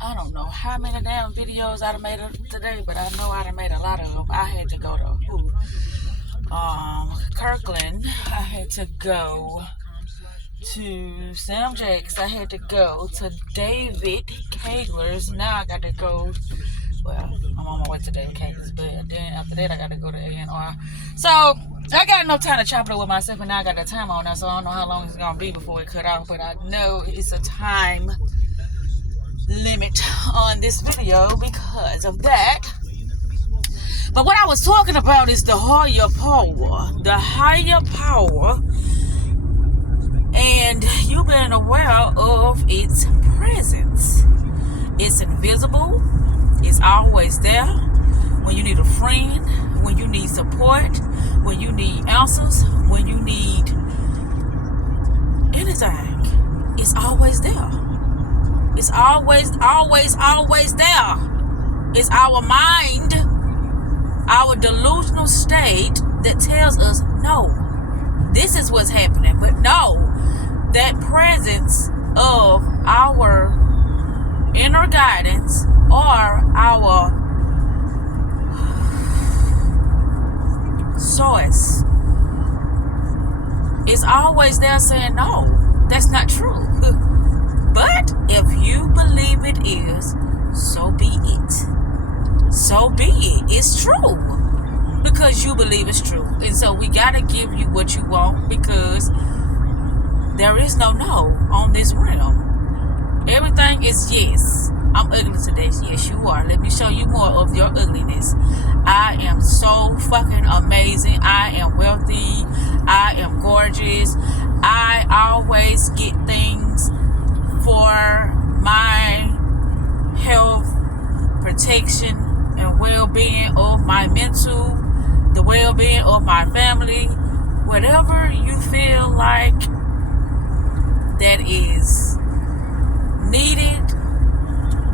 I don't know how many damn videos I done made today, but I know I done made a lot of them. I had to go to Kirkland. I had to go to Sam Jakes. I had to go to David Kegler's. Now I got to go. Well, I'm on my way to David Kegler's, but then after that I got to go to A&R. So I got no time to chop it up with myself, and now I got the time on now, so I don't know how long it's gonna be before it cut off. But I know it's a time limit on this video because of that. But what I was talking about is the higher power. The higher power. And you being aware of its presence. It's invisible. It's always there. When you need a friend, when you need support, when you need answers, when you need anything, it's always there. It's always there. It's our mind, our delusional state that tells us, no, this is what's happening. But no, that presence of our inner guidance or our source is always there saying, no, that's not true. But if you believe it is, so be it. So be it. It's true. Because you believe it's true. And so we got to give you what you want, because there is no on this realm. Everything is yes. I'm ugly today. Yes, you are. Let me show you more of your ugliness. I am so fucking amazing. I am wealthy. I am gorgeous. I always get things for my health, protection, and well-being of my mental, the well-being of my family. Whatever you feel like that is needed,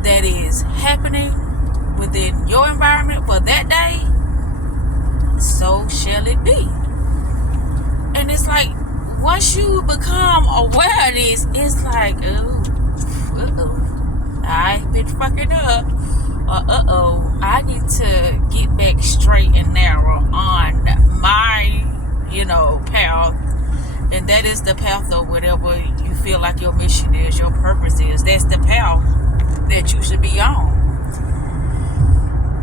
that is happening within your environment for that day, so shall it be. And it's like, once you become aware of this, it's like, I've been fucking up. I need to get back straight and narrow on my, path. And that is the path of whatever you feel like your mission is, your purpose is. That's the path that you should be on.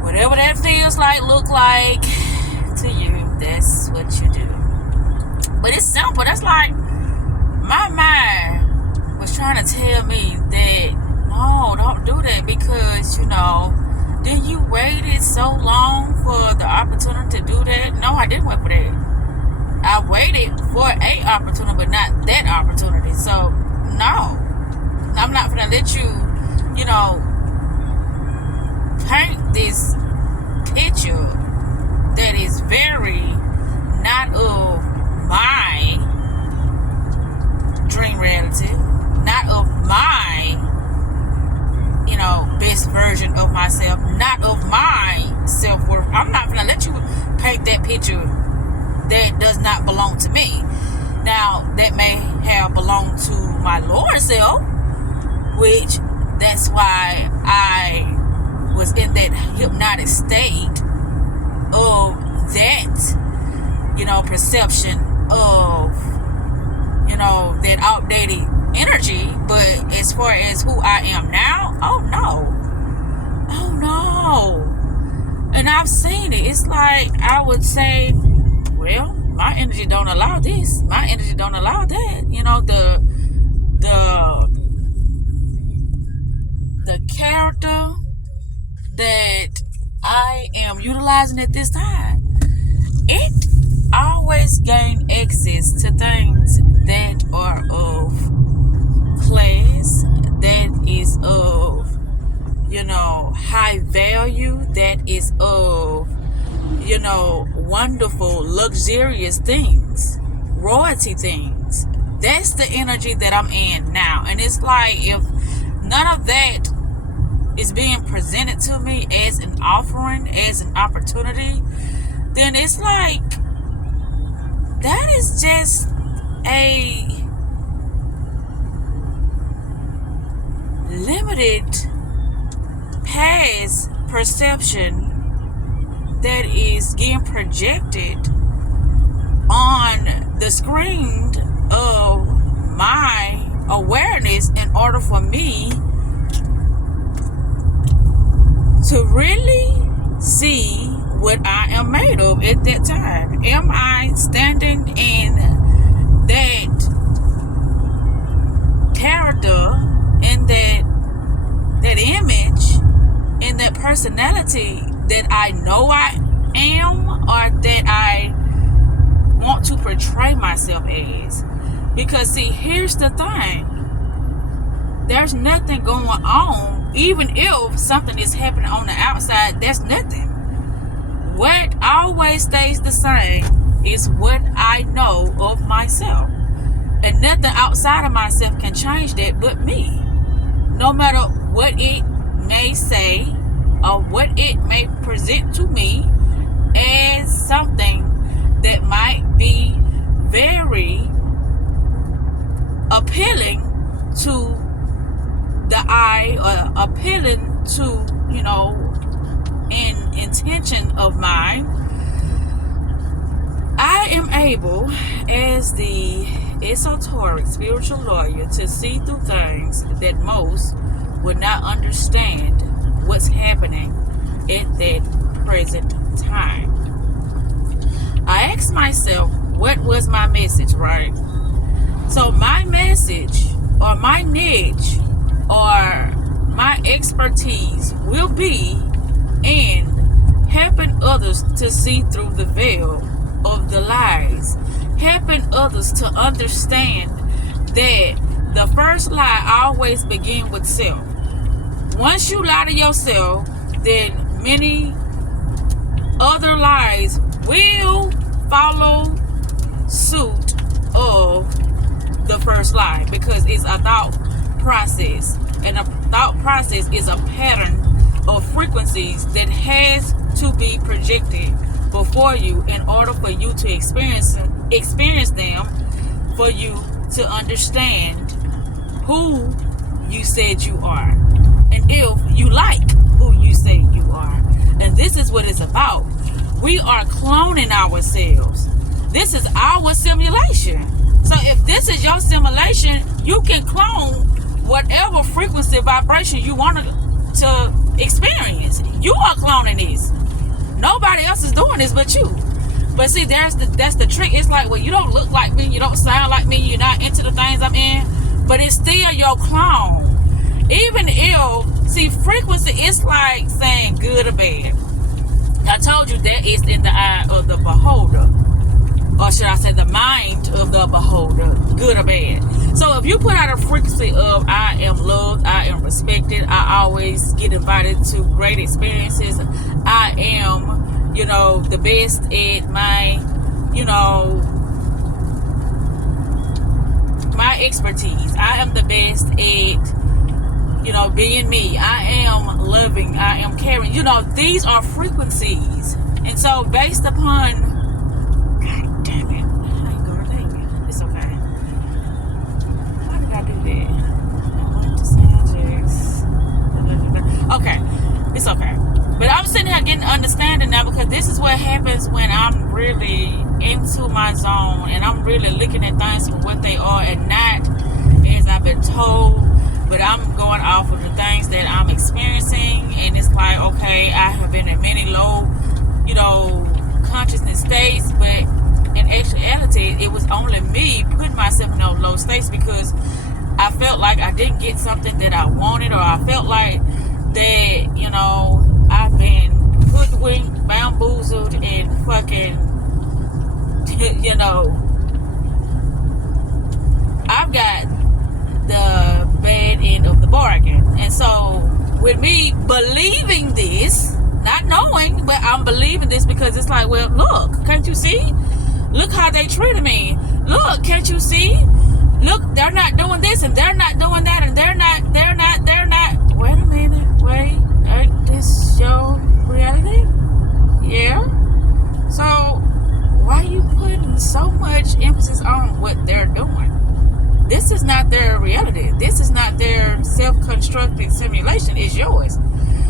Whatever that feels like, look like to you, that's what you do. But it's simple. That's like my mind was trying to tell me that, no, don't do that, because, then you waited so long for the opportunity to do that. No, I didn't wait for that. I waited for a opportunity, but not that opportunity. So, no. I'm not going to let you, paint this picture that is very not of my dream reality, not of my, best version of myself, not of my self-worth. I'm not going to let you paint that picture that does not belong to me. Now, that may have belonged to my lower self, which that's why I was in that hypnotic state of that, perception of, that outdated energy. But as far as who I am now, oh no. And I've seen it. It's like I would say, well, my energy don't allow this. My energy don't allow that. The character that I am utilizing at this time, it always gain access to things that are of class, that is of, high value, that is of, wonderful, luxurious things, royalty things. That's the energy that I'm in now. And it's like, if none of that is being presented to me as an offering, as an opportunity, then it's like, that is just a limited has perception that is getting projected on the screen of my awareness in order for me to really see what I am made of at that time. Am I standing in that character, in that image, in that personality that I know I am, or that I want to portray myself as? Because see, here's the thing. There's nothing going on. Even if something is happening on the outside, that's nothing. What always stays the same is what I know of myself. And nothing outside of myself can change that but me. No matter what it may say or what it may present to me as something that might be very appealing to the eye, or appealing to, an intention of mine, I am able, as the esoteric spiritual lawyer, to see through things that most would not understand what's happening at that present time. I asked myself, what was my message, right? So my message, or my niche, or my expertise will be in helping others to see through the veil of the lies, helping others to understand that the first lie always begins with self. Once you lie to yourself, then many other lies will follow suit of the first lie, because it's a thought process, and a thought process is a pattern of frequencies that has to be projected before you in order for you to experience them, for you to understand who you said you are, and if you like who you say you are. And this is what it's about. We are cloning ourselves. This is our simulation. So if this is your simulation, you can clone whatever frequency vibration you want to experience. You are cloning this. Nobody else is doing this but you. But see, that's the trick. It's like, well, you don't look like me, you don't sound like me, you're not into the things I'm in, but it's still your clone. Even if, see, frequency is like saying good or bad. I told you that is in the eye of the beholder. Or should I say the mind of the beholder, good or bad. So if you put out a frequency of I am loved, I am respected, I always get invited to great experiences, I am, the best at my, my expertise, I am the best at, being me, I am loving, I am caring, these are frequencies. And so based upon, okay, it's okay. But I'm sitting here getting understanding now, because this is what happens when I'm really into my zone and I'm really looking at things for what they are and not as I've been told, but I'm going off of the things that I'm experiencing. And it's like, okay, I have been in many low, consciousness states, but in actuality, it was only me putting myself in those low states because I felt like I didn't get something that I wanted, or I felt like that, I've been hoodwinked, bamboozled, and fucking, I've got the bad end of the bargain. And so with me believing this, not knowing, but I'm believing this because it's like, well, look, can't you see? Look how they treated me. Look, can't you see? Look, they're not doing this, and they're not doing that, and they're not. Wait a minute, ain't this your reality? Yeah? So, why are you putting so much emphasis on what they're doing? This is not their reality. This is not their self-control. constructed simulation is yours.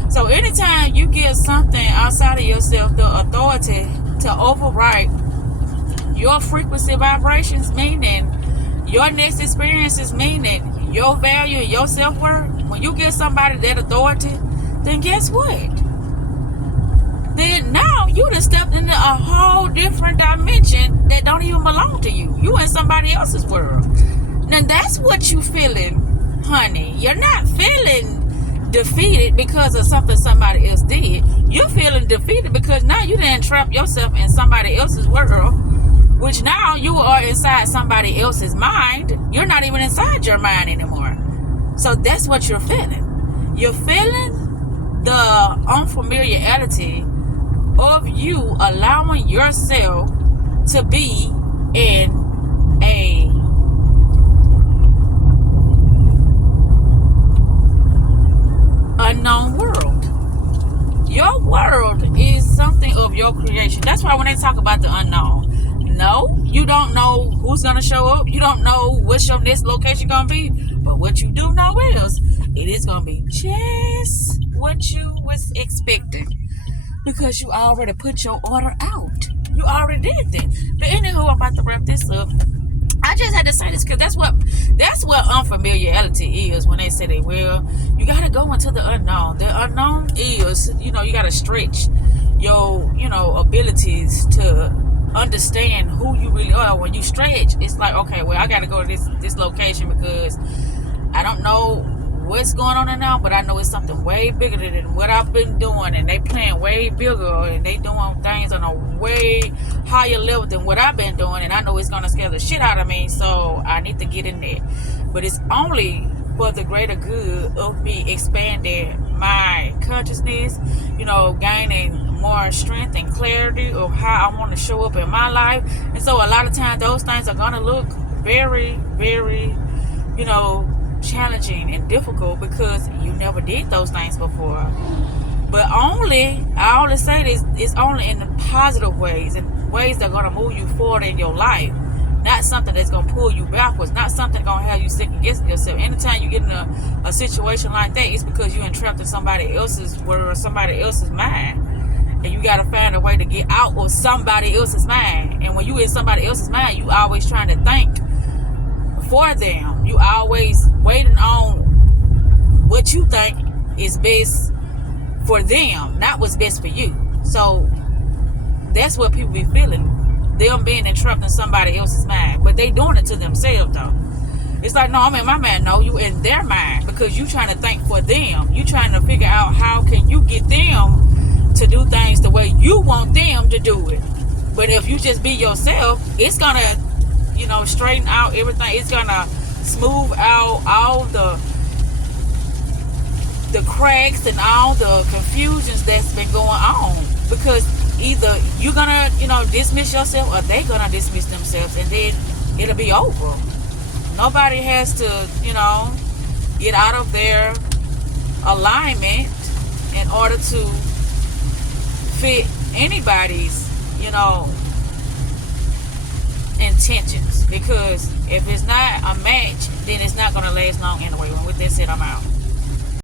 So anytime you give something outside of yourself the authority to override your frequency vibrations, meaning your next experiences, meaning your value and your self-worth, when you give somebody that authority, then guess what? Then now you done stepped into a whole different dimension that don't even belong to you. You in somebody else's world. Now that's what you feeling, honey. You're not feeling defeated because of something somebody else did. You're feeling defeated because now you done trap yourself in somebody else's world, which now you are inside somebody else's mind. You're not even inside your mind anymore. So that's what you're feeling. You're feeling the unfamiliarity of you allowing yourself to be in a unknown world. Your world is something of your creation. That's why when they talk about the unknown, no, you don't know who's gonna show up. You don't know what's your next location gonna be. But what you do know is it is gonna be just what you was expecting, because you already put your order out. You already did that. But anywho, I'm about to wrap this up. I just had to say this because that's what unfamiliarity is. When they say that, well, you gotta go into the unknown. The unknown is, you gotta stretch your, abilities to understand who you really are. When you stretch, it's like, okay, well, I gotta go to this location because I don't know what's going on now, but I know it's something way bigger than what I've been doing, and they playing way bigger, and they doing things on a way higher level than what I've been doing, and I know it's gonna scare the shit out of me, so I need to get in there. But it's only for the greater good of me expanding my consciousness, gaining more strength and clarity of how I want to show up in my life. And so a lot of times those things are gonna look very, very, challenging and difficult because you never did those things before. But I only say this, it's only in the positive ways, and ways that are going to move you forward in your life, not something that's going to pull you backwards, not something going to have you second guessing yourself. Anytime you get in a situation like that, it's because you're entrapped in somebody else's world or somebody else's mind, and you got to find a way to get out of somebody else's mind. And when you in somebody else's mind, you always trying to think for them. You always waiting on what you think is best for them, not what's best for you. So that's what people be feeling, them being entrapped in somebody else's mind. But they doing it to themselves though. It's like, no, I'm in my mind. No, you in their mind, because you trying to think for them. You trying to figure out how can you get them to do things the way you want them to do it. But if you just be yourself, it's gonna straighten out everything. It's gonna smooth out all the cracks and all the confusions that's been going on, because either you're gonna dismiss yourself, or they gonna dismiss themselves, and then it'll be over. Nobody has to get out of their alignment in order to fit anybody's intentions, because if it's not a match, then it's not going to last long anyway. With that said, I'm out.